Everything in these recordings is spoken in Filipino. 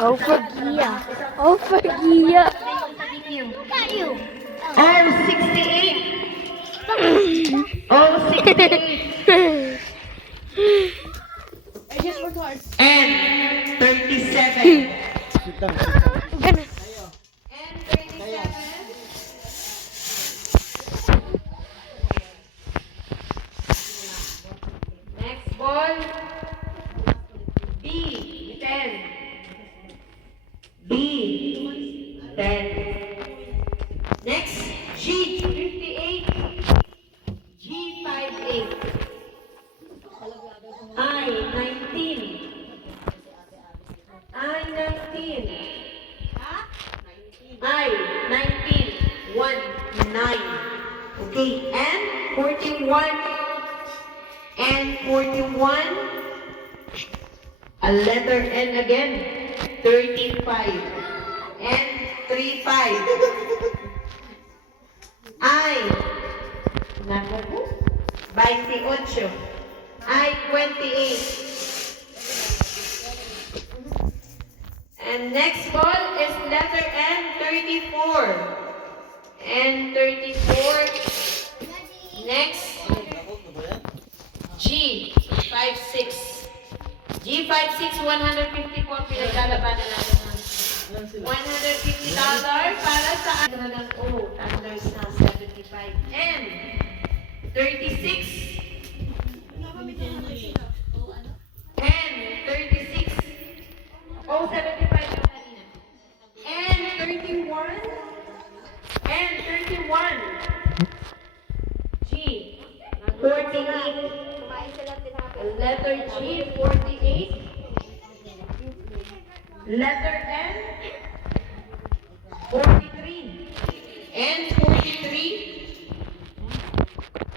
Oh, Forgia. Oh, Forgia. Oh, 68. Oh, 68. And 37. Ganun. And 37. Next ball. B, 10. B, 10. Next, G, 58. G, 58. I, 19. I, 19. I, 19. 1, 9. Okay, and 41. And 41. A letter N again. 35. And 35. I. Naku. 28. I, 28. And next ball is letter N, 34. And 34. Next, G, 56. G, 56, 154. Pinaglalabanan natin ng $150 para sa ng O, thunders na 75. And 36. And 36. Oh, 75 yung kanina. And 31. And 31. G. 48. Letter G, 48. Letter N, 43. And 43.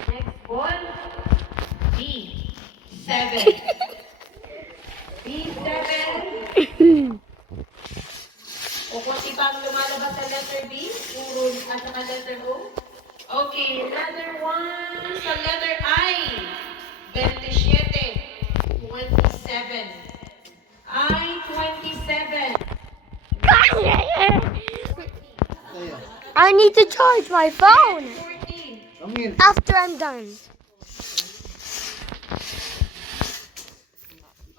Next ball, B, 7. B7. O konti pang lumalabas sa letter B, puro at saka letter O. Okay, letter 1 sa letter I. 27. 27. I, 27. I need to charge my phone 14. after I'm done.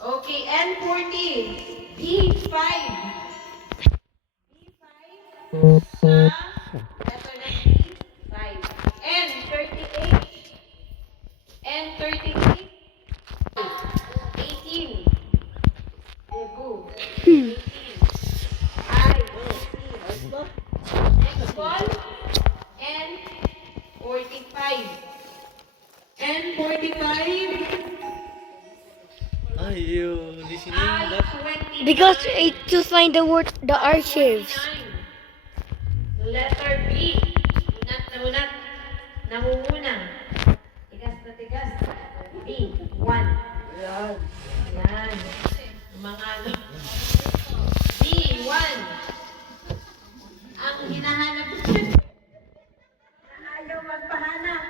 Okay, N14. B5. B5 sa letter ng B5. N38. N38. 18. Debo. 18. I, 18. Next ball. N45. N45. Are you listening I, that? 29. Because to find the word, the archives. 29. Letter B. Unat. Nangungunang. Tigas na tigas. B. 1. Yan. Mga ano. B. 1. Ang hinahanap ko. Ayaw magpahanap.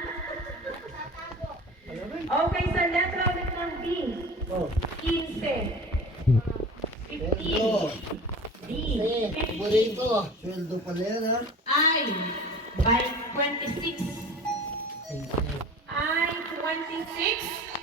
Okay, sa letra ulit ng B. 15. 15. D. 15. Sweldo pala yan, ha? I. By 26. I, 26.